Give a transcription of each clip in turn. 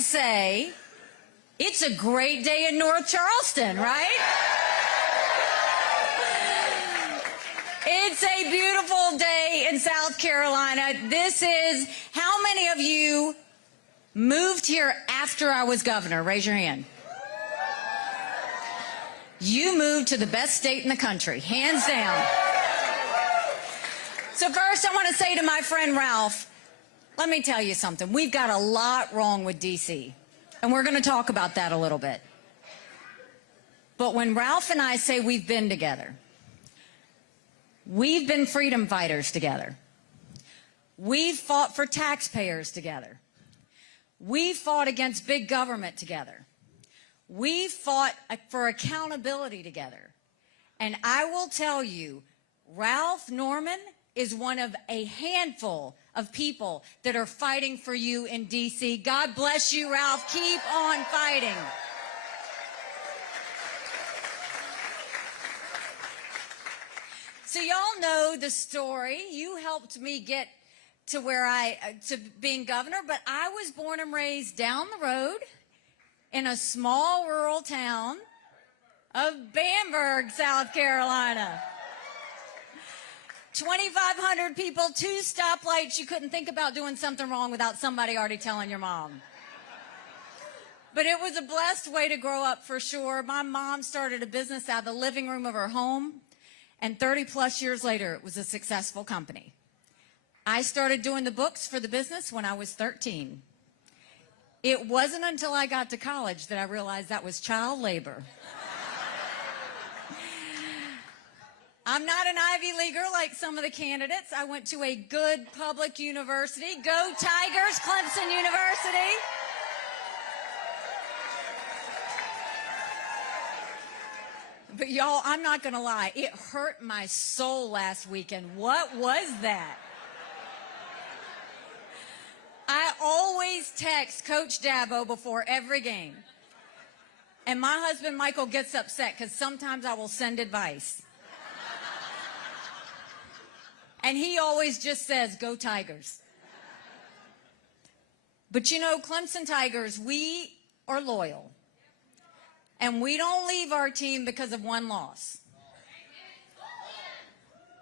would say it's a great day in North Charleston, right? It's a beautiful day in South Carolina. This is, how many of you moved here after I was governor? Raise your hand. You moved to the best state in the country, hands down. So first I want to say to my friend Ralph, let me tell you something. We've got a lot wrong with D.C., and we're going to talk about that a little bit. But when Ralph and I say we've been together, we've been freedom fighters together. We've fought for taxpayers together. We fought against big government together. We fought for accountability together. And I will tell you, Ralph Norman is one of a handful of people that are fighting for you in D.C. God bless you, Ralph. Keep on fighting. So y'all know the story. You helped me get to to being governor, but I was born and raised down the road in a small rural town of Bamberg, South Carolina. 2,500 people, 2 stoplights. You couldn't think about doing something wrong without somebody already telling your mom. But it was a blessed way to grow up for sure. My mom started a business out of the living room of her home, and 30 plus years later, it was a successful company. I started doing the books for the business when I was 13. It wasn't until I got to college that I realized that was child labor. I'm not an Ivy Leaguer like some of the candidates. I went to a good public university. Go Tigers, Clemson University. But y'all, I'm not going to lie. It hurt my soul last weekend. What was that? I always text Coach Dabo before every game. And my husband, Michael, gets upset because sometimes I will send advice. And he always just says, go Tigers. But you know, Clemson Tigers, we are loyal. And we don't leave our team because of one loss.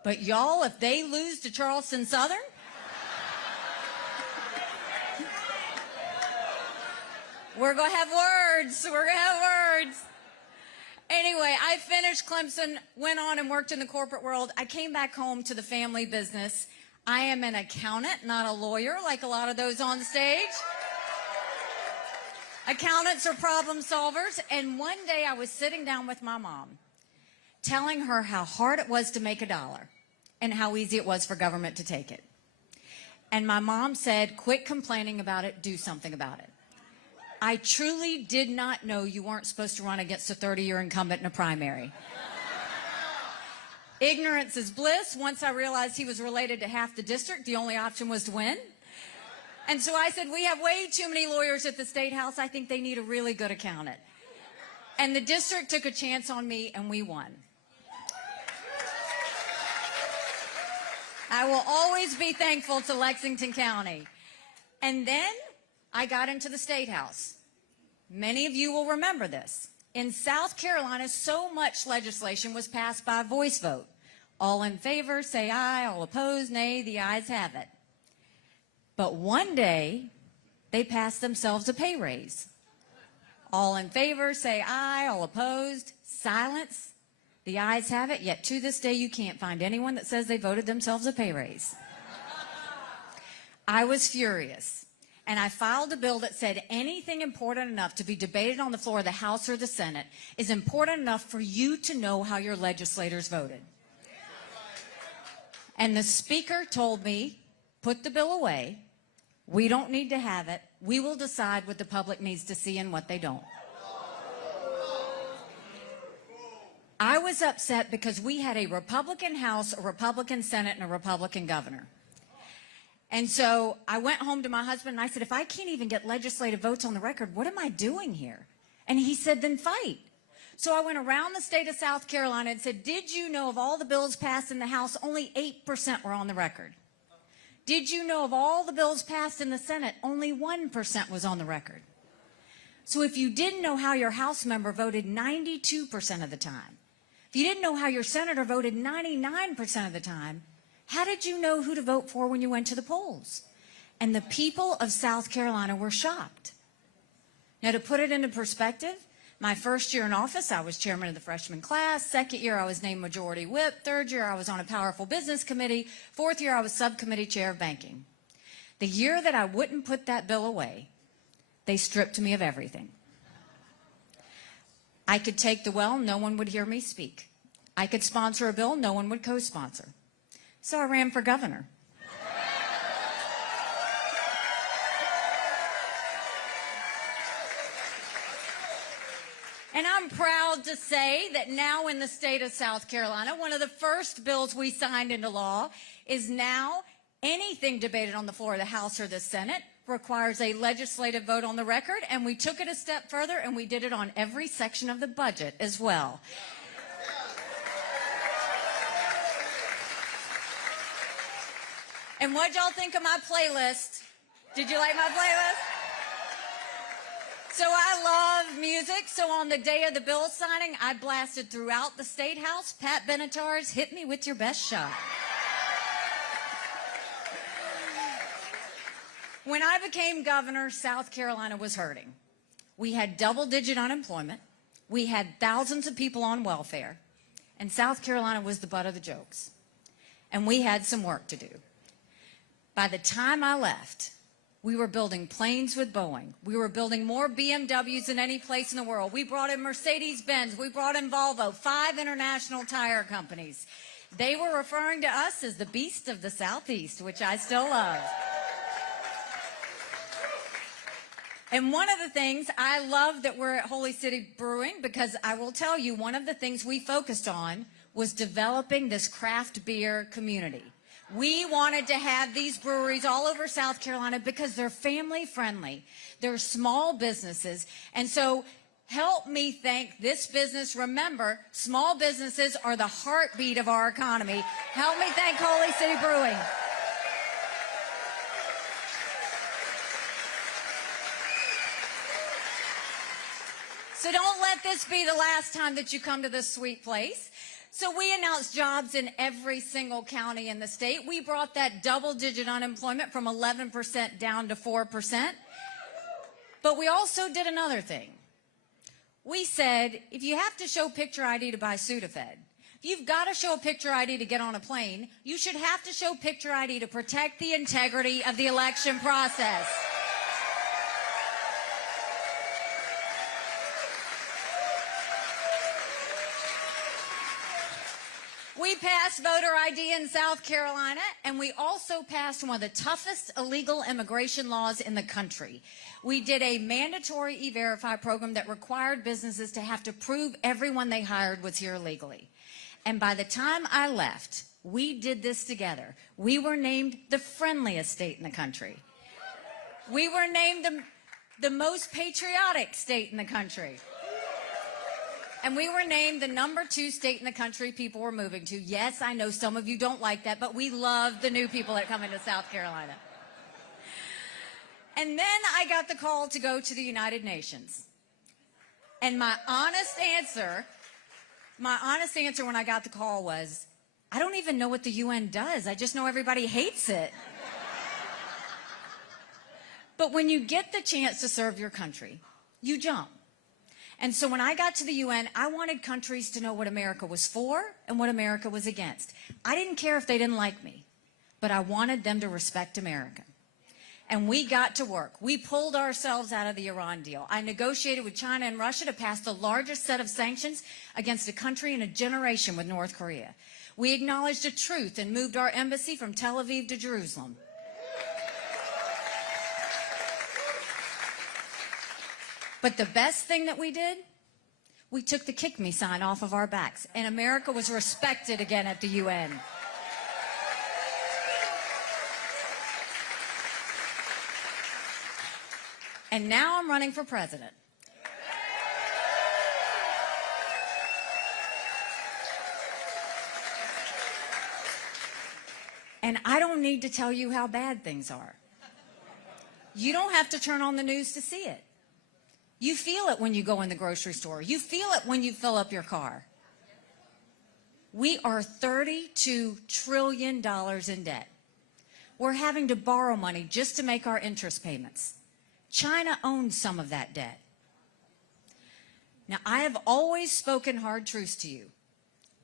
But y'all, if they lose to Charleston Southern, we're going to have words. We're going to have words. Anyway, I finished Clemson, went on and worked in the corporate world. I came back home to the family business. I am an accountant, not a lawyer like a lot of those on stage. Accountants are problem solvers. And one day I was sitting down with my mom, telling her how hard it was to make $1 and how easy it was for government to take it. And my mom said, quit complaining about it, do something about it. I truly did not know you weren't supposed to run against a 30-year incumbent in a primary. Ignorance is bliss. Once I realized he was related to half the district, the only option was to win. And so I said, we have way too many lawyers at the State House. I think they need a really good accountant. And the district took a chance on me, and we won. I will always be thankful to Lexington County. And then I got into the State House. Many of you will remember this. In South Carolina, so much legislation was passed by voice vote. All in favor, say aye. All opposed, nay. The ayes have it. But one day, they passed themselves a pay raise. All in favor, say aye. All opposed, silence. The ayes have it. Yet to this day, you can't find anyone that says they voted themselves a pay raise. I was furious. And I filed a bill that said anything important enough to be debated on the floor of the House or the Senate is important enough for you to know how your legislators voted. And the Speaker told me, put the bill away. We don't need to have it. We will decide what the public needs to see and what they don't. I was upset because we had a Republican House, a Republican Senate, and a Republican governor. And so I went home to my husband and I said, if I can't even get legislative votes on the record, what am I doing here? And he said, then fight. So I went around the state of South Carolina and said, did you know of all the bills passed in the House, only 8% were on the record? Did you know of all the bills passed in the Senate, only 1% was on the record? So if you didn't know how your House member voted 92% of the time, if you didn't know how your senator voted 99% of the time, how did you know who to vote for when you went to the polls? And the people of South Carolina were shocked. Now, to put it into perspective, my first year in office, I was chairman of the freshman class. Second year, I was named majority whip. Third year, I was on a powerful business committee. Fourth year, I was subcommittee chair of banking. The year that I wouldn't put that bill away, they stripped me of everything. I could take the well, no one would hear me speak. I could sponsor a bill, no one would co-sponsor. So I ran for governor. And I'm proud to say that now in the state of South Carolina, one of the first bills we signed into law is now anything debated on the floor of the House or the Senate requires a legislative vote on the record, and we took it a step further and we did it on every section of the budget as well. And what'd y'all think of my playlist? Did you like my playlist? So I love music, so on the day of the bill signing, I blasted throughout the State House, Pat Benatar's Hit Me With Your Best Shot. When I became governor, South Carolina was hurting. We had double-digit unemployment, we had thousands of people on welfare, and South Carolina was the butt of the jokes. And we had some work to do. By the time I left, we were building planes with Boeing. We were building more BMWs than any place in the world. We brought in Mercedes-Benz. We brought in Volvo, 5 international tire companies. They were referring to us as the beast of the Southeast, which I still love. And one of the things, I love that we're at Holy City Brewing, because I will tell you, one of the things we focused on was developing this craft beer community. We wanted to have these breweries all over South Carolina because they're family friendly. They're small businesses. And so help me thank this business. Remember, small businesses are the heartbeat of our economy. Help me thank Holy City Brewing. So don't let this be the last time that you come to this sweet place. So we announced jobs in every single county in the state. We brought that double-digit unemployment from 11% down to 4%. But we also did another thing. We said, if you have to show picture ID to buy Sudafed, if you've got to show a picture ID to get on a plane, you should have to show picture ID to protect the integrity of the election process. We passed voter ID in South Carolina, and we also passed one of the toughest illegal immigration laws in the country. We did a mandatory E-Verify program that required businesses to have to prove everyone they hired was here legally. And by the time I left, we did this together. We were named the friendliest state in the country. We were named the most patriotic state in the country. And we were named the #2 state in the country people were moving to. Yes, I know some of you don't like that, but we love the new people that come into South Carolina. And then I got the call to go to the United Nations. And my honest answer when I got the call was, I don't even know what the UN does. I just know everybody hates it. But when you get the chance to serve your country, you jump. And so when I got to the UN, I wanted countries to know what America was for and what America was against. I didn't care if they didn't like me, but I wanted them to respect America. And we got to work. We pulled ourselves out of the Iran deal. I negotiated with China and Russia to pass the largest set of sanctions against a country in a generation with North Korea. We acknowledged a truth and moved our embassy from Tel Aviv to Jerusalem. But the best thing that we did, we took the kick me sign off of our backs, and America was respected again at the UN. And now I'm running for president. And I don't need to tell you how bad things are. You don't have to turn on the news to see it. You feel it when you go in the grocery store. You feel it when you fill up your car. We are $32 trillion in debt. We're having to borrow money just to make our interest payments. China owns some of that debt. Now, I have always spoken hard truths to you.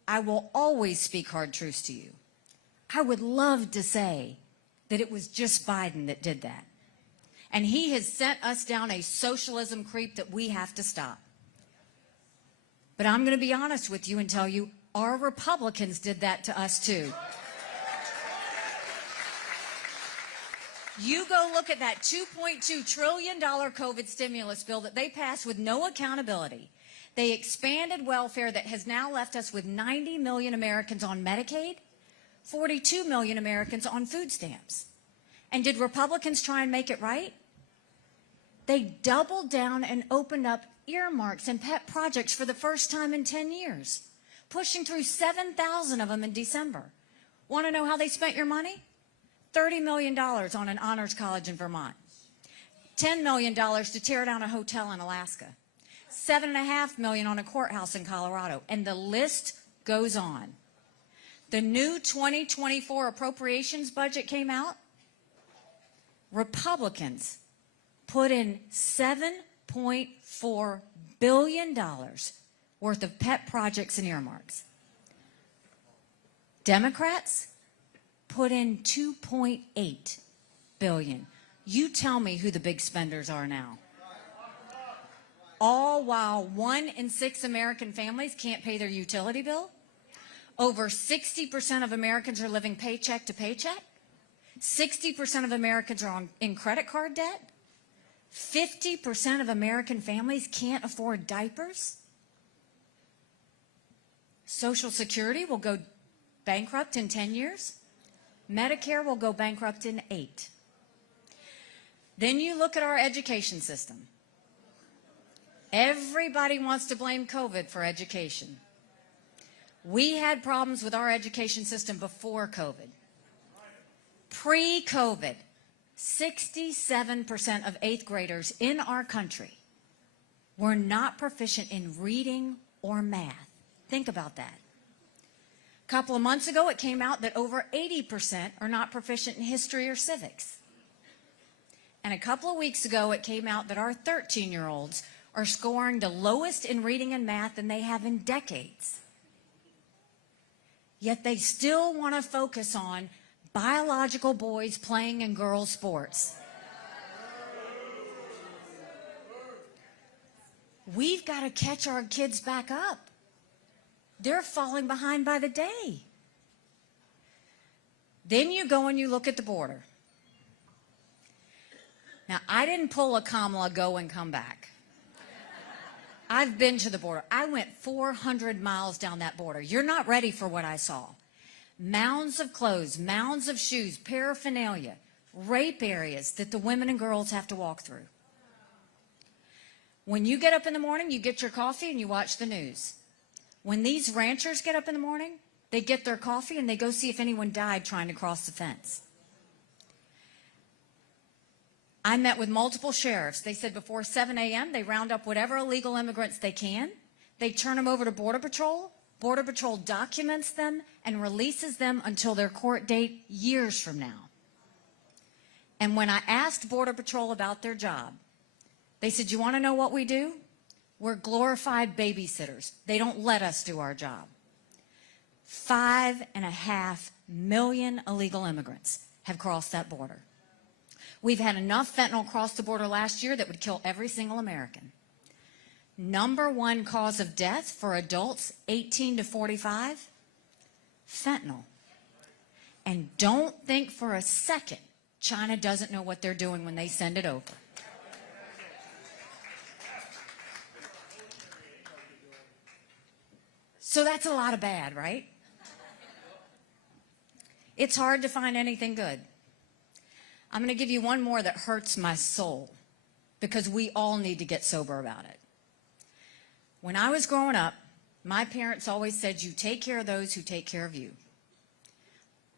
I will always speak hard truths to you. I would love to say that it was just Biden that did that. And he has sent us down a socialism creep that we have to stop. But I'm going to be honest with you and tell you, our Republicans did that to us too. You go look at that $2.2 trillion COVID stimulus bill that they passed with no accountability. They expanded welfare that has now left us with 90 million Americans on Medicaid, 42 million Americans on food stamps. And did Republicans try and make it right? They doubled down and opened up earmarks and pet projects for the first time in 10 years, pushing through 7,000 of them in December. Want to know how they spent your money? $30 million on an honors college in Vermont, $10 million to tear down a hotel in Alaska, $7.5 million on a courthouse in Colorado, and the list goes on. The new 2024 appropriations budget came out. Republicans put in $7.4 billion worth of pet projects and earmarks. Democrats put in $2.8 billion. You tell me who the big spenders are now. All while 1 in 6 American families can't pay their utility bill. Over 60% of Americans are living paycheck to paycheck. 60% of Americans are in credit card debt. 50% of American families can't afford diapers. Social Security will go bankrupt in 10 years. Medicare will go bankrupt in 8. Then you look at our education system. Everybody wants to blame COVID for education. We had problems with our education system before COVID. Pre-COVID, 67% of 8th graders in our country were not proficient in reading or math. Think about that. A couple of months ago, it came out that over 80% are not proficient in history or civics. And a couple of weeks ago, it came out that our 13-year-olds are scoring the lowest in reading and math than they have in decades. Yet they still want to focus on biological boys playing in girls' sports. We've got to catch our kids back up. They're falling behind by the day. Then you go and you look at the border. Now, I didn't pull a Kamala go and come back. I've been to the border. I went 400 miles down that border. You're not ready for what I saw. Mounds of clothes, mounds of shoes, paraphernalia, rape areas that the women and girls have to walk through. When you get up in the morning, you get your coffee and you watch the news. When these ranchers get up in the morning, they get their coffee and they go see if anyone died trying to cross the fence. I met with multiple sheriffs. They said before 7 a.m., they round up whatever illegal immigrants they can. They turn them over to Border Patrol. Border Patrol documents them and releases them until their court date years from now. And when I asked Border Patrol about their job, they said, you want to know what we do? We're glorified babysitters. They don't let us do our job. 5.5 million illegal immigrants have crossed that border. We've had enough fentanyl cross the border last year that would kill every single American. #1 cause of death for adults 18 to 45, fentanyl. And don't think for a second China doesn't know what they're doing when they send it over. So that's a lot of bad, right? It's hard to find anything good. I'm going to give you one more that hurts my soul because we all need to get sober about it. When I was growing up, my parents always said, you take care of those who take care of you.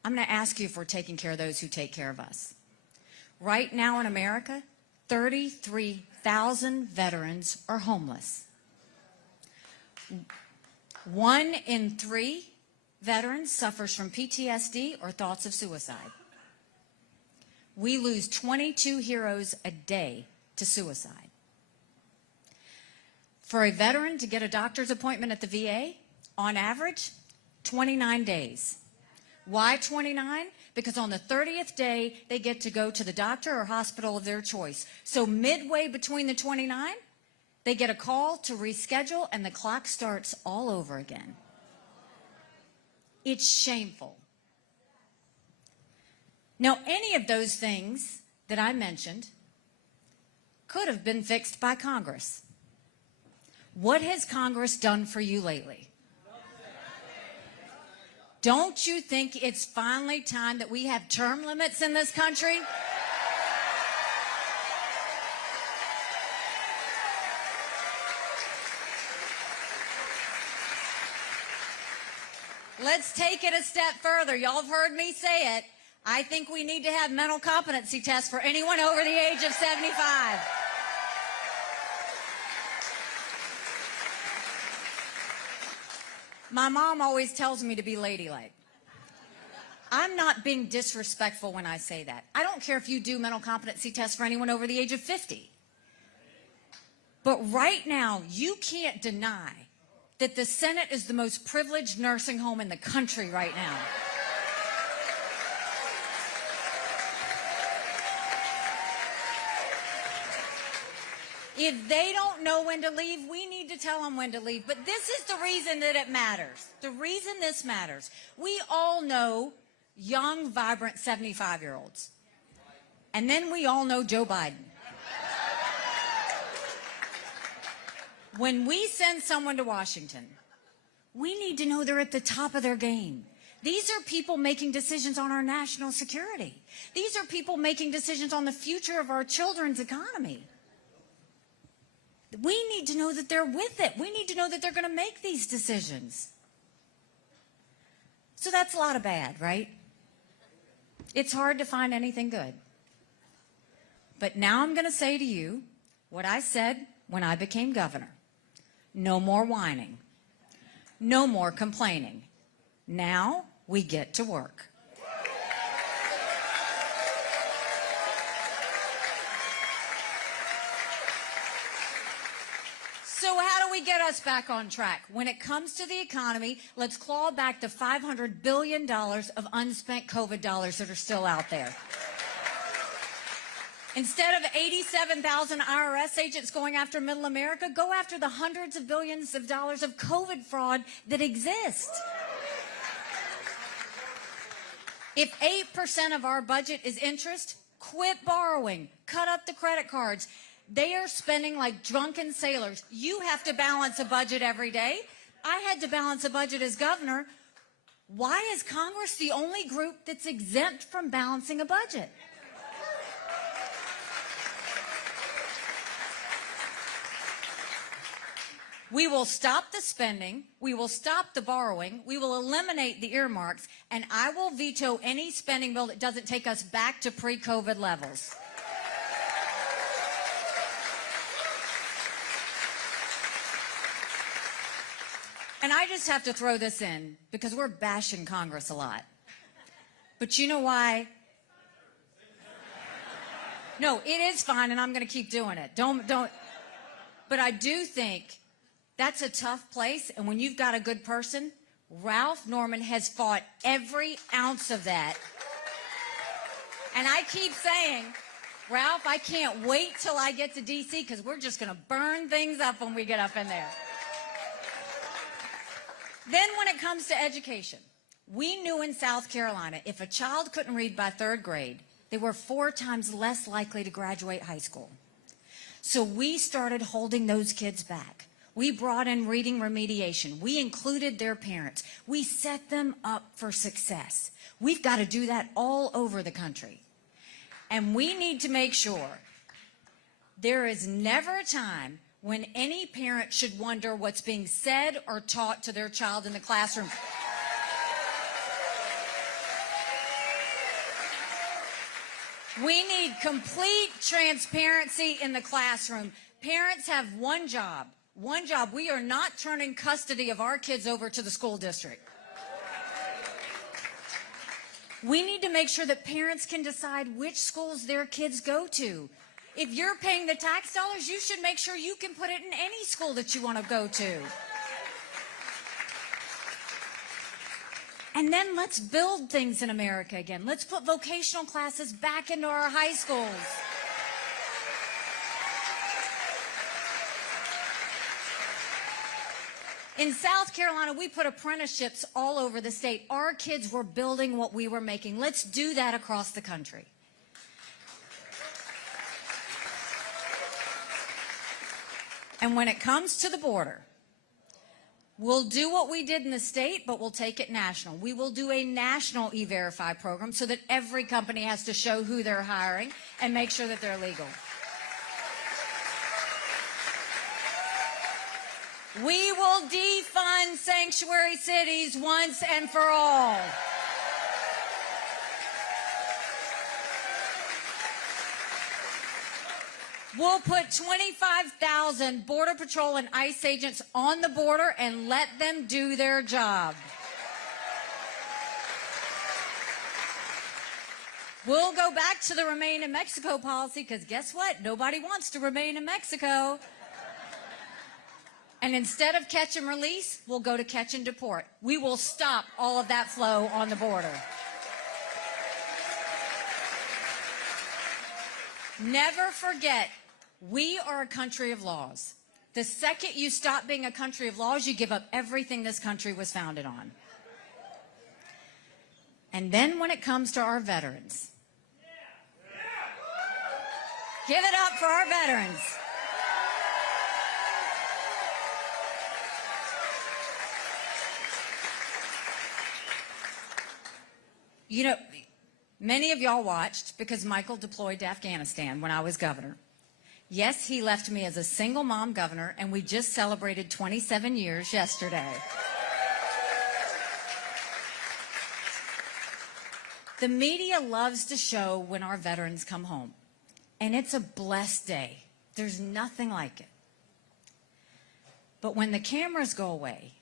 I'm going to ask you if we're taking care of those who take care of us. Right now in America, 33 1,000 veterans are homeless. 1 in 3 veterans suffers from PTSD or thoughts of suicide. We lose 22 heroes a day to suicide. For a veteran to get a doctor's appointment at the VA, on average, 29 days. Why 29? Because on the 30th day, they get to go to the doctor or hospital of their choice. So midway between the 29, they get a call to reschedule, and the clock starts all over again. It's shameful. Now, any of those things that I mentioned could have been fixed by Congress. What has Congress done for you lately? Don't you think it's finally time that we have term limits in this country? Let's take it a step further. Y'all have heard me say it. I think we need to have mental competency tests for anyone over the age of 75. My mom always tells me to be ladylike. I'm not being disrespectful when I say that. I don't care if you do mental competency tests for anyone over the age of 50. But right now, you can't deny that the Senate is the most privileged nursing home in the country right now. If they don't know when to leave, we need to tell them when to leave. But this is the reason that it matters. The reason this matters. We all know young, vibrant 75-year-olds. And then we all know Joe Biden. When we send someone to Washington, we need to know they're at the top of their game. These are people making decisions on our national security. These are people making decisions on the future of our children's economy. We need to know that they're with it. We need to know that they're going to make these decisions. So that's a lot of bad, right? It's hard to find anything good. But now I'm going to say to you what I said when I became governor. No more whining. No more complaining. Now we get to work. So how do we get us back on track? When it comes to the economy, let's claw back the $500 billion of unspent COVID dollars that are still out there. Instead of 87,000 IRS agents going after middle America, go after the hundreds of billions of dollars of COVID fraud that exist. If 8% of our budget is interest, quit borrowing, cut up the credit cards. They are spending like drunken sailors. You have to balance a budget every day. I had to balance a budget as governor. Why is Congress the only group that's exempt from balancing a budget? We will stop the spending, we will stop the borrowing, we will eliminate the earmarks, and I will veto any spending bill that doesn't take us back to pre-COVID levels. And I just have to throw this in because we're bashing Congress a lot. But you know why? No, it is fine, and I'm going to keep doing it. Don't. But I do think that's a tough place, and when you've got a good person, Ralph Norman has fought every ounce of that. And I keep saying, Ralph, I can't wait till I get to D.C. because we're just going to burn things up when we get up in there. Then when it comes to education, we knew in South Carolina if a child couldn't read by 3rd grade, they were 4 times less likely to graduate high school. So we started holding those kids back. We brought in reading remediation. We included their parents. We set them up for success. We've got to do that all over the country. And we need to make sure there is never a time when any parent should wonder what's being said or taught to their child in the classroom. We need complete transparency in the classroom. Parents have one job. One job. We are not turning custody of our kids over to the school district. We need to make sure that parents can decide which schools their kids go to. If you're paying the tax dollars, you should make sure you can put it in any school that you want to go to. And then let's build things in America again. Let's put vocational classes back into our high schools. In South Carolina, we put apprenticeships all over the state. Our kids were building what we were making. Let's do that across the country. And when it comes to the border, we'll do what we did in the state, but we'll take it national. We will do a national E-Verify program so that every company has to show who they're hiring and make sure that they're legal. We will defund sanctuary cities once and for all. We'll put 25,000 Border Patrol and ICE agents on the border and let them do their job. We'll go back to the Remain in Mexico policy because guess what? Nobody wants to remain in Mexico. And instead of catch and release, we'll go to catch and deport. We will stop all of that flow on the border. Never forget, we are a country of laws. The second you stop being a country of laws, you give up everything this country was founded on. And then when it comes to our veterans, give it up for our veterans. You know, many of y'all watched because Michael deployed to Afghanistan when I was governor. Yes, he left me as a single mom governor, and we just celebrated 27 years yesterday. The media loves to show when our veterans come home, and it's a blessed day. There's nothing like it. But when the cameras go away,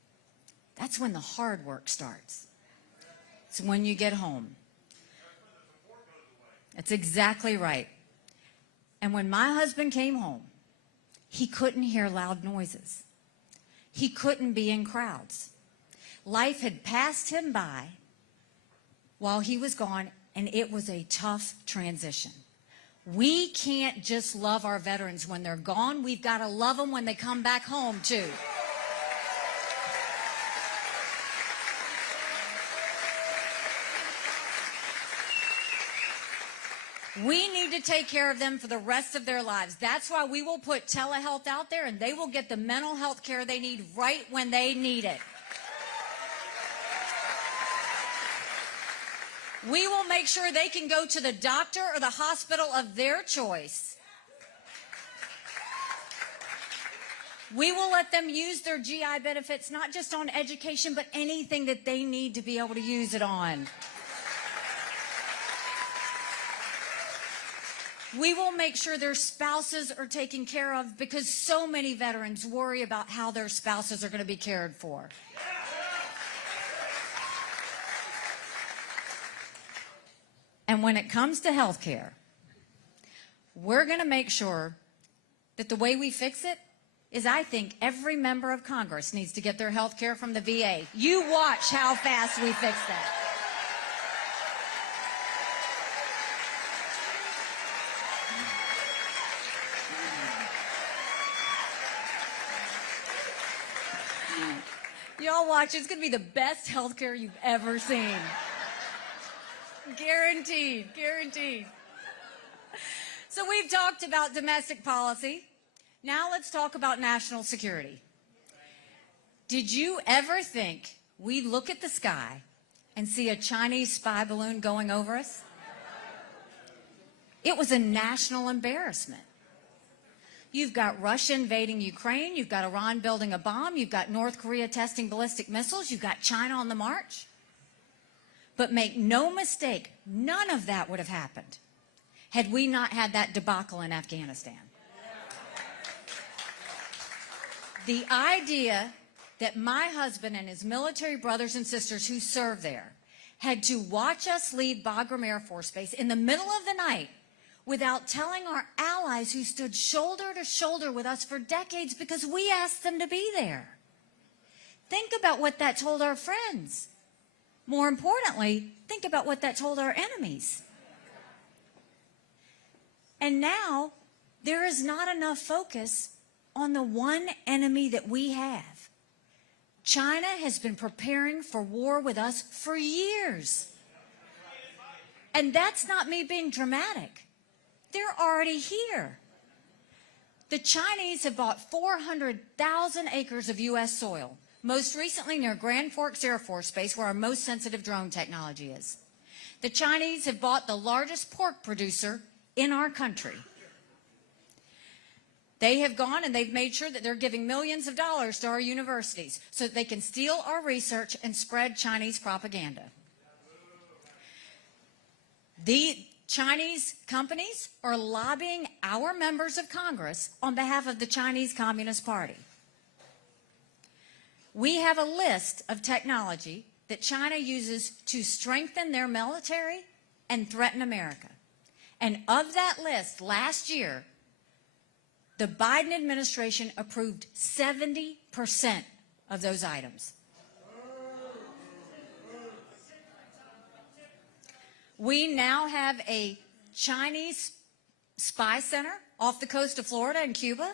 that's when the hard work starts. It's when you get home. That's exactly right. And when my husband came home, he couldn't hear loud noises. He couldn't be in crowds. Life had passed him by while he was gone, and it was a tough transition. We can't just love our veterans when they're gone. We've got to love them when they come back home, too. We need to take care of them for the rest of their lives. That's why we will put telehealth out there, and they will get the mental health care they need right when they need it. We will make sure they can go to the doctor or the hospital of their choice. We will let them use their GI benefits, not just on education, but anything that they need to be able to use it on. We will make sure their spouses are taken care of because so many veterans worry about how their spouses are going to be cared for. And when it comes to health care, we're going to make sure that the way we fix it is I think every member of Congress needs to get their health care from the VA. You watch how fast we fix that. Y'all watch, it's going to be the best health care you've ever seen. Guaranteed, guaranteed. So we've talked about domestic policy. Now let's talk about national security. Did you ever think we'd look at the sky and see a Chinese spy balloon going over us? It was a national embarrassment. You've got Russia invading Ukraine. You've got Iran building a bomb. You've got North Korea testing ballistic missiles. You've got China on the march. But make no mistake, none of that would have happened had we not had that debacle in Afghanistan. The idea that my husband and his military brothers and sisters who serve there had to watch us leave Bagram Air Force Base in the middle of the night without telling our allies who stood shoulder to shoulder with us for decades because we asked them to be there. Think about what that told our friends. More importantly, think about what that told our enemies. And now there is not enough focus on the one enemy that we have. China has been preparing for war with us for years. And that's not me being dramatic. They're already here. The Chinese have bought 400,000 acres of U.S. soil, most recently near Grand Forks Air Force Base, where our most sensitive drone technology is. The Chinese have bought the largest pork producer in our country. They have gone and they've made sure that they're giving millions of dollars to our universities so that they can steal our research and spread Chinese propaganda. The Chinese companies are lobbying our members of Congress on behalf of the Chinese Communist Party. We have a list of technology that China uses to strengthen their military and threaten America. And of that list, last year, the Biden administration approved 70% of those items. We now have a Chinese spy center off the coast of Florida and Cuba.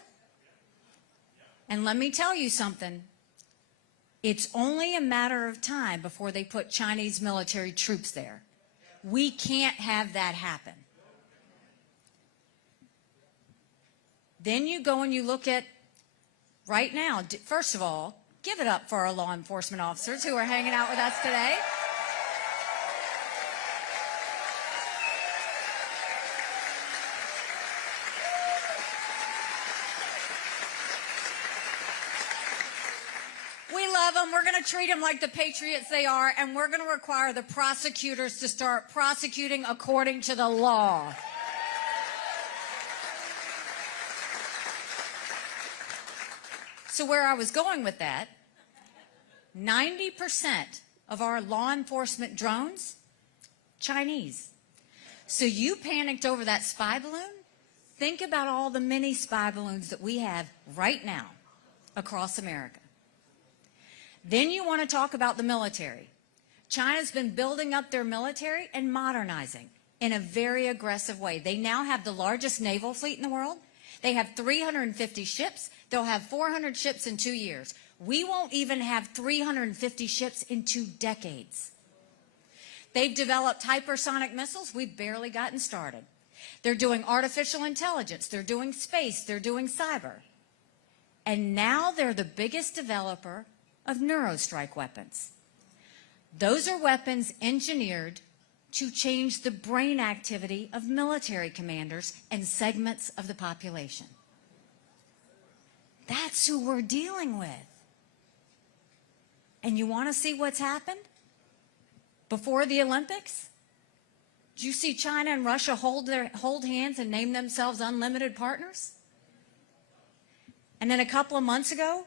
And let me tell you something. It's only a matter of time before they put Chinese military troops there. We can't have that happen. Then you go and you look at, right now, first of all, give it up for our law enforcement officers who are hanging out with us today. We love them. We're going to treat them like the patriots they are, and we're going to require the prosecutors to start prosecuting according to the law. So where I was going with that, 90% of our law enforcement drones, Chinese. So you panicked over that spy balloon? Think about all the mini spy balloons that we have right now across America. Then you want to talk about the military. China's been building up their military and modernizing in a very aggressive way. They now have the largest naval fleet in the world. They have 350 ships. They'll have 400 ships in 2 years. We won't even have 350 ships in 2 decades. They've developed hypersonic missiles. We've barely gotten started. They're doing artificial intelligence. They're doing space. They're doing cyber. And now they're the biggest developer of neurostrike weapons. Those are weapons engineered to change the brain activity of military commanders and segments of the population. That's who we're dealing with. And you want to see what's happened before the Olympics? Did you see China and Russia hold hands and name themselves unlimited partners? And then a couple of months ago,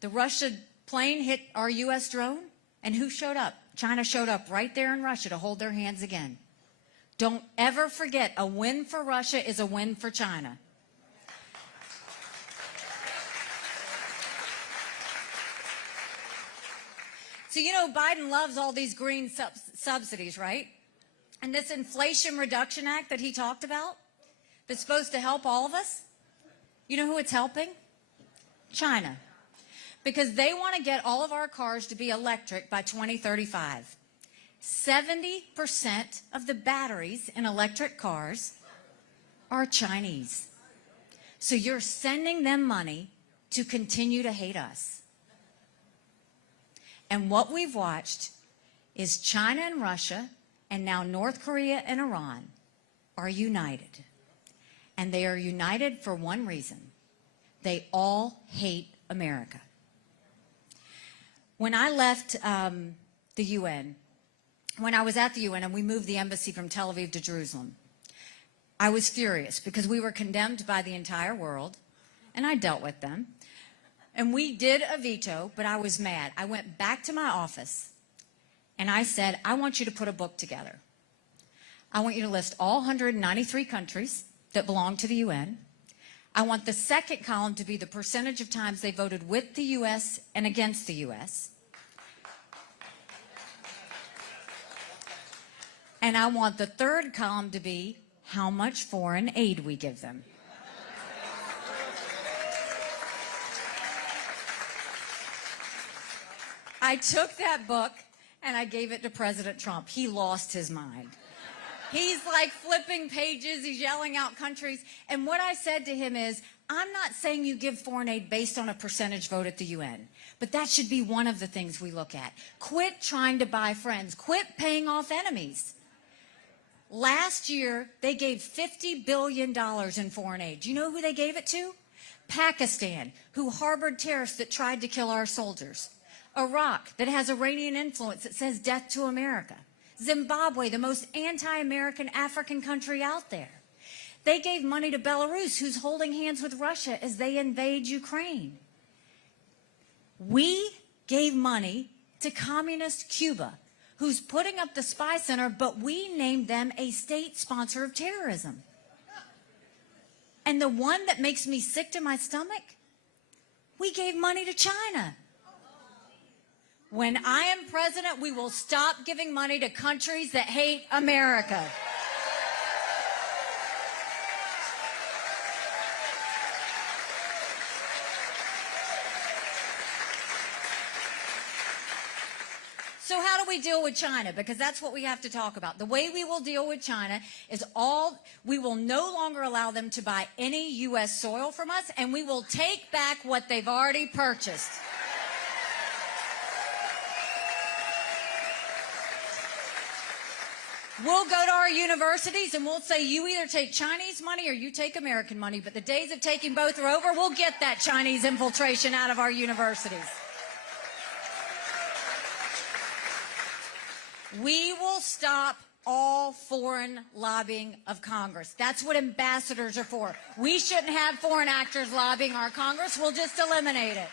the Russia plane hit our U.S. drone, and who showed up? China showed up right there in Russia to hold their hands again. Don't ever forget, a win for Russia is a win for China. So, you know, Biden loves all these green subsidies, right? And this Inflation Reduction Act that he talked about, that's supposed to help all of us, you know who it's helping? China. Because they want to get all of our cars to be electric by 2035. 70% of the batteries in electric cars are Chinese. So you're sending them money to continue to hate us. And what we've watched is China and Russia, and now North Korea and Iran, are united. And they are united for one reason. They all hate America. When I left the UN, when I was at the UN and we moved the embassy from Tel Aviv to Jerusalem, I was furious because we were condemned by the entire world, and I dealt with them. And we did a veto, but I was mad. I went back to my office and I said, I want you to put a book together. I want you to list all 193 countries that belong to the UN. I want the second column to be the percentage of times they voted with the U.S. and against the U.S. And I want the third column to be how much foreign aid we give them. I took that book and I gave it to President Trump. He lost his mind. He's like flipping pages, he's yelling out countries. And what I said to him is, I'm not saying you give foreign aid based on a percentage vote at the UN, but that should be one of the things we look at. Quit trying to buy friends. Quit paying off enemies. Last year, they gave $50 billion in foreign aid. Do you know who they gave it to? Pakistan, who harbored terrorists that tried to kill our soldiers. Iraq, that has Iranian influence that says death to America. Zimbabwe, the most anti-American African country out there. They gave money to Belarus, who's holding hands with Russia as they invade Ukraine. We gave money to communist Cuba, who's putting up the spy center, but we named them a state sponsor of terrorism. And the one that makes me sick to my stomach, we gave money to China. When I am president, we will stop giving money to countries that hate America. So how do we deal with China? Because that's what we have to talk about. The way we will deal with China is we will no longer allow them to buy any U.S. soil from us, and we will take back what they've already purchased. We'll go to our universities and we'll say, you either take Chinese money or you take American money, but the days of taking both are over. We'll get that Chinese infiltration out of our universities. We will stop all foreign lobbying of Congress. That's what ambassadors are for. We shouldn't have foreign actors lobbying our Congress. We'll just eliminate it.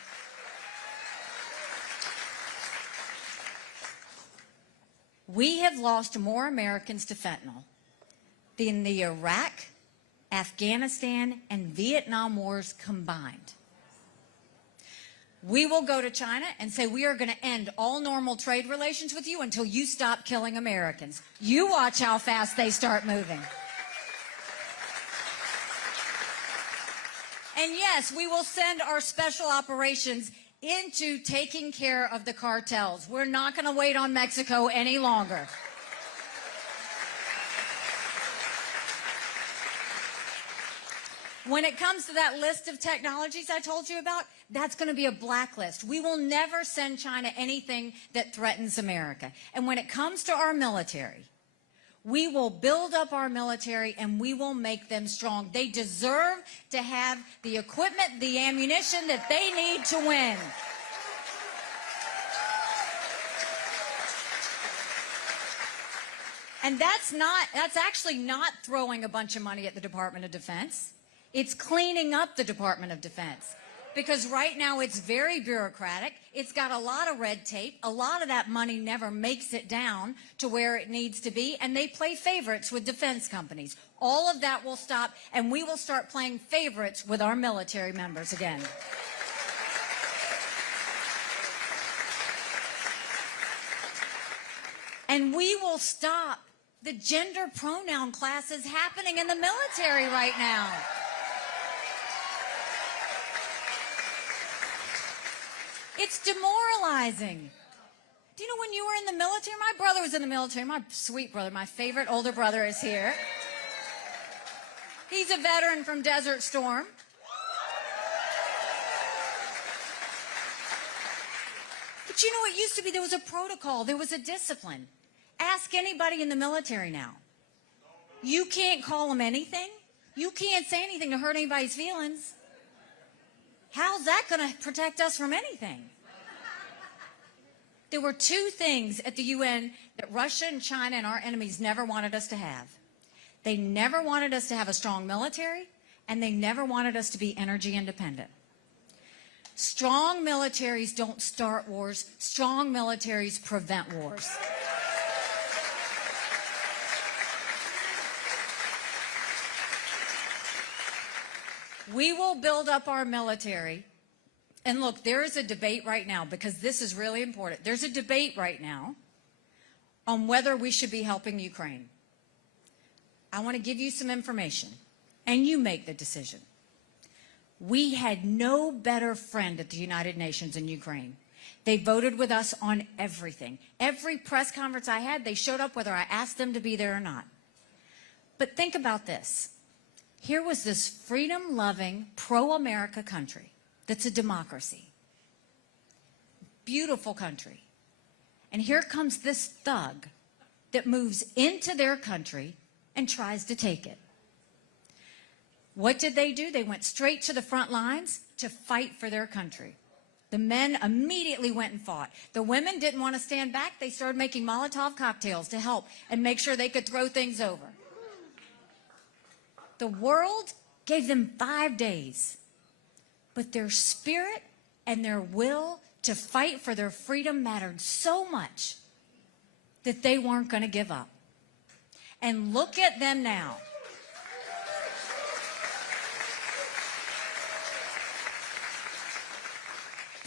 We have lost more Americans to fentanyl than the Iraq, Afghanistan, and Vietnam wars combined. We will go to China and say, we are going to end all normal trade relations with you until you stop killing Americans. You watch how fast they start moving. And yes, we will send our special operations into taking care of the cartels. We're not going to wait on Mexico any longer. When it comes to that list of technologies I told you about, that's going to be a blacklist. We will never send China anything that threatens America. And when it comes to our military, we will build up our military and we will make them strong. They deserve to have the equipment, the ammunition that they need to win. And that's actually not throwing a bunch of money at the Department of Defense. It's cleaning up the Department of Defense. Because right now it's very bureaucratic. It's got a lot of red tape. A lot of that money never makes it down to where it needs to be, and they play favorites with defense companies. All of that will stop, and we will start playing favorites with our military members again. And we will stop the gender pronoun classes happening in the military right now. It's demoralizing. Do you know when you were in the military? My brother was in the military. My sweet brother, my favorite older brother is here. He's a veteran from Desert Storm. But you know, it used to be there was a protocol, there was a discipline. Ask anybody in the military now. You can't call them anything. You can't say anything to hurt anybody's feelings. How's that going to protect us from anything? There were two things at the UN that Russia and China and our enemies never wanted us to have. They never wanted us to have a strong military, and they never wanted us to be energy independent. Strong militaries don't start wars. Strong militaries prevent wars. We will build up our military. And look, there is a debate right now, because this is really important. There's a debate right now on whether we should be helping Ukraine. I want to give you some information, and you make the decision. We had no better friend at the United Nations in Ukraine. They voted with us on everything. Every press conference I had, they showed up whether I asked them to be there or not. But think about this. Here was this freedom-loving, pro-America country that's a democracy. Beautiful country. And here comes this thug that moves into their country and tries to take it. What did they do? They went straight to the front lines to fight for their country. The men immediately went and fought. The women didn't want to stand back. They started making Molotov cocktails to help and make sure they could throw things over. The world gave them 5 days, but their spirit and their will to fight for their freedom mattered so much that they weren't going to give up. And look at them now.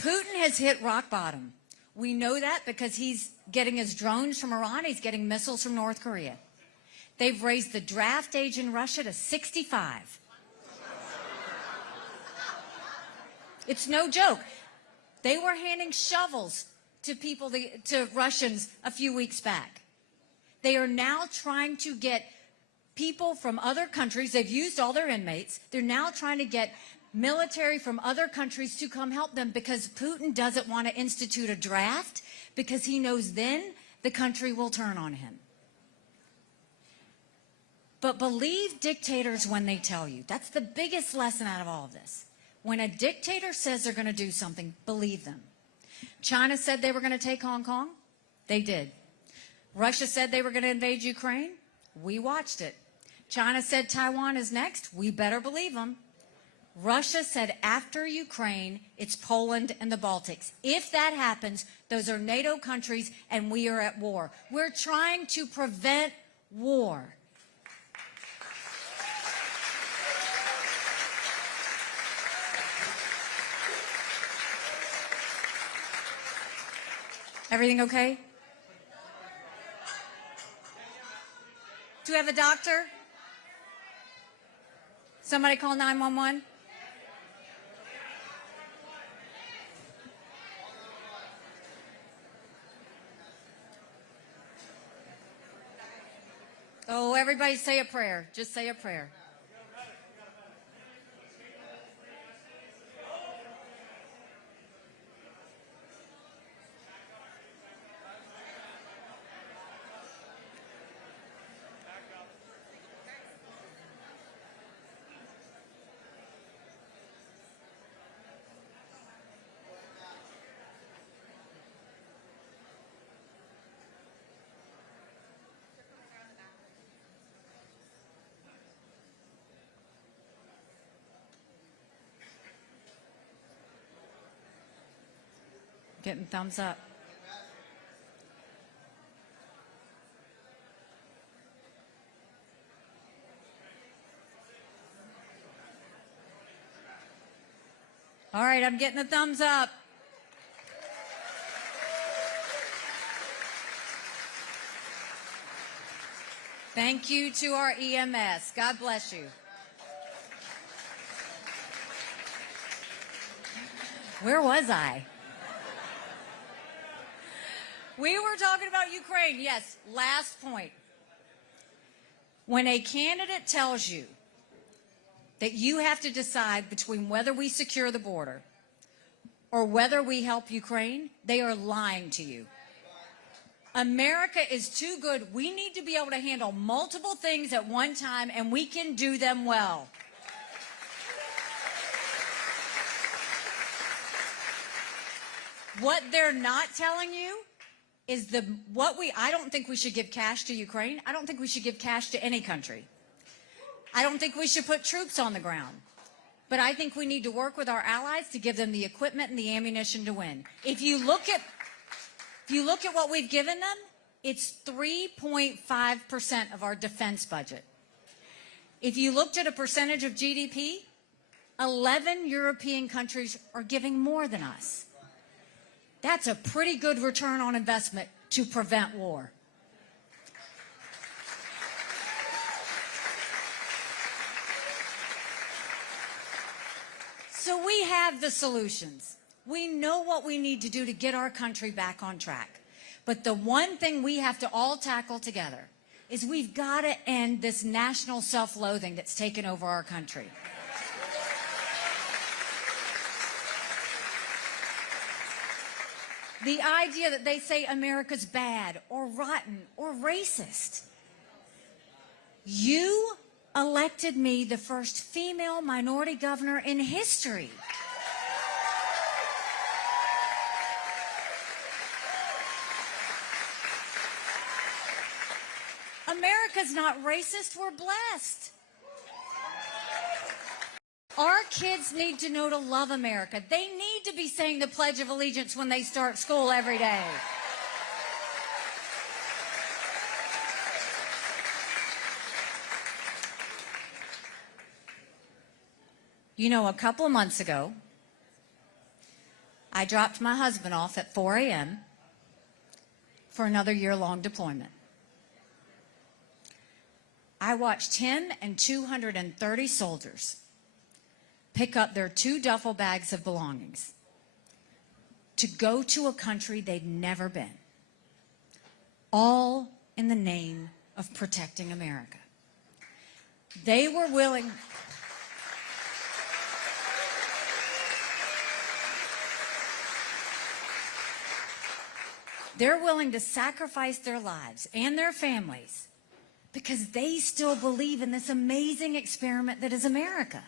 Putin has hit rock bottom. We know that because he's getting his drones from Iran. He's getting missiles from North Korea. They've raised the draft age in Russia to 65. It's no joke. They were handing shovels to people, to Russians a few weeks back. They are now trying to get people from other countries. They've used all their inmates. They're now trying to get military from other countries to come help them, because Putin doesn't want to institute a draft, because he knows then the country will turn on him. But believe dictators when they tell you. That's the biggest lesson out of all of this. When a dictator says they're going to do something, believe them. China said they were going to take Hong Kong. They did. Russia said they were going to invade Ukraine. We watched it. China said Taiwan is next. We better believe them. Russia said after Ukraine, it's Poland and the Baltics. If that happens, those are NATO countries and we are at war. We're trying to prevent war. Everything okay? Do we have a doctor? Somebody call 911? Oh, everybody say a prayer. Just say a prayer. Getting thumbs up. All right, I'm getting a thumbs up. Thank you to our EMS. God bless you. Where was I? We were talking about Ukraine. Yes, last point. When a candidate tells you that you have to decide between whether we secure the border or whether we help Ukraine, they are lying to you. America is too good. We need to be able to handle multiple things at one time, and we can do them well. What they're not telling you is I don't think we should give cash to Ukraine. I don't think we should give cash to any country. I don't think we should put troops on the ground. but I think we need to work with our allies to give them the equipment and the ammunition to win. If you look at what we've given them, it's 3.5% of our defense budget. If you looked at a percentage of GDP, 11 European countries are giving more than us. That's a pretty good return on investment to prevent war. So we have the solutions. We know what we need to do to get our country back on track. But the one thing we have to all tackle together is we've got to end this national self-loathing that's taken over our country. The idea that they say America's bad or rotten or racist. You elected me the first female minority governor in history. America's not racist, we're blessed. Our kids need to know to love America. They need to be saying the Pledge of Allegiance when they start school every day. You know, a couple of months ago, I dropped my husband off at 4 a.m. for another year-long deployment. I watched him and 230 soldiers pick up their 2 duffel bags of belongings to go to a country they'd never been, all in the name of protecting America. They were willing... They're willing to sacrifice their lives and their families because they still believe in this amazing experiment that is America.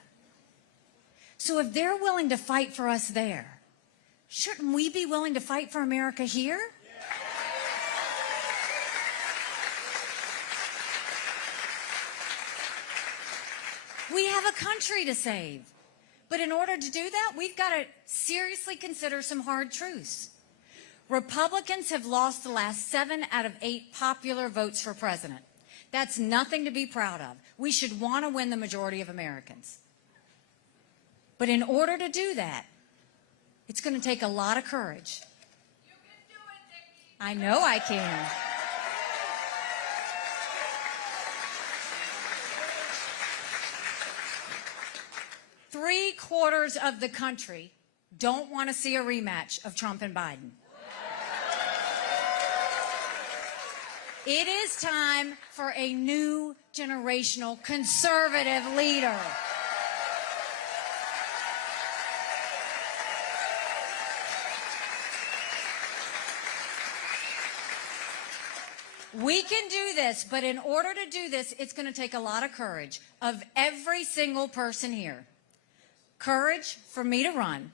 So if they're willing to fight for us there, shouldn't we be willing to fight for America here? We have a country to save. But in order to do that, we've got to seriously consider some hard truths. Republicans have lost the last 7 out of 8 popular votes for president. That's nothing to be proud of. We should want to win the majority of Americans. But in order to do that, it's going to take a lot of courage. You can do it, Nikki. I know I can. Three-quarters of the country don't want to see a rematch of Trump and Biden. It is time for a new generational conservative leader. We can do this, but in order to do this, it's going to take a lot of courage of every single person here. Courage for me to run,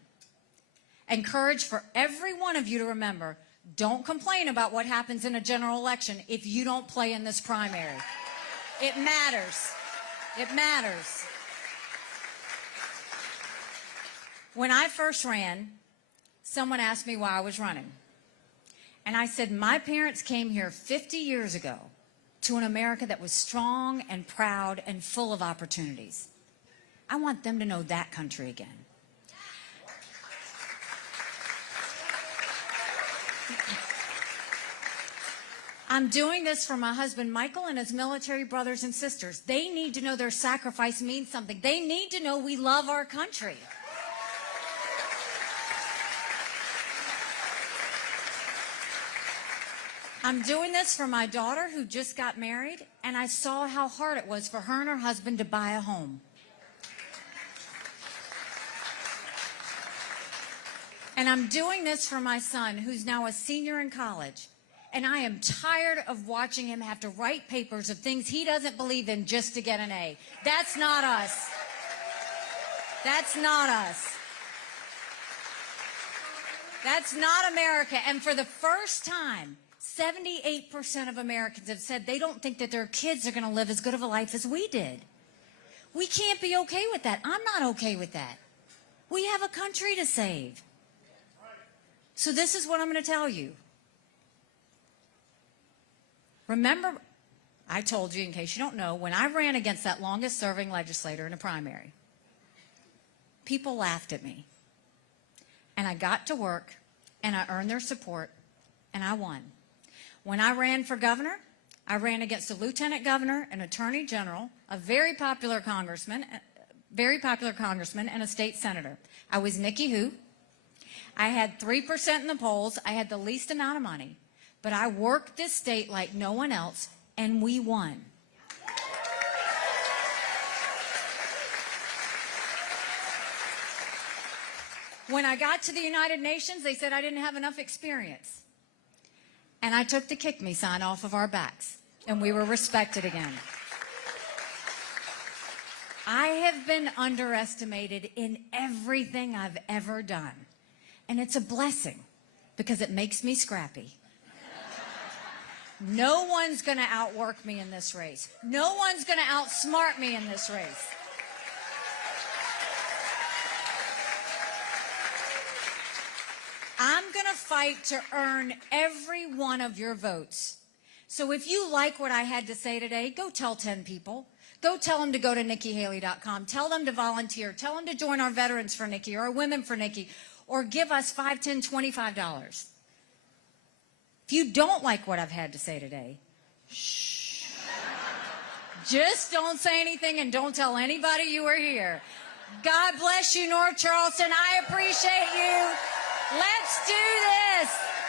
and courage for every one of you to remember, don't complain about what happens in a general election if you don't play in this primary. It matters. It matters. When I first ran, someone asked me why I was running. And I said, my parents came here 50 years ago to an America that was strong and proud and full of opportunities. I want them to know that country again. I'm doing this for my husband, Michael, and his military brothers and sisters. They need to know their sacrifice means something. They need to know we love our country. I'm doing this for my daughter who just got married, and I saw how hard it was for her and her husband to buy a home. And I'm doing this for my son, who's now a senior in college. And I am tired of watching him have to write papers of things he doesn't believe in just to get an A. That's not us. That's not us. That's not America. And for the first time, 78% of Americans have said they don't think that their kids are going to live as good of a life as we did. We can't be okay with that. I'm not okay with that. We have a country to save. So this is what I'm going to tell you. Remember, I told you, in case you don't know, when I ran against that longest serving legislator in a primary, people laughed at me. And I got to work, and I earned their support, and I won. When I ran for governor, I ran against a lieutenant governor, an attorney general, a very popular congressman, and a state senator. I was Nikki who? I had 3% in the polls. I had the least amount of money. But I worked this state like no one else, and we won. When I got to the United Nations, they said I didn't have enough experience. And I took the kick me sign off of our backs, and we were respected again. I have been underestimated in everything I've ever done. And it's a blessing because it makes me scrappy. No one's going to outwork me in this race. No one's going to outsmart me in this race. I'm going to fight to earn every one of your votes. So if you like what I had to say today, go tell 10 people. Go tell them to go to NikkiHaley.com. Tell them to volunteer. Tell them to join our Veterans for Nikki or our Women for Nikki, or give us $5, $10, $25. If you don't like what I've had to say today, shh. Just don't say anything and don't tell anybody you were here. God bless you, North Charleston. I appreciate you. Let's do this.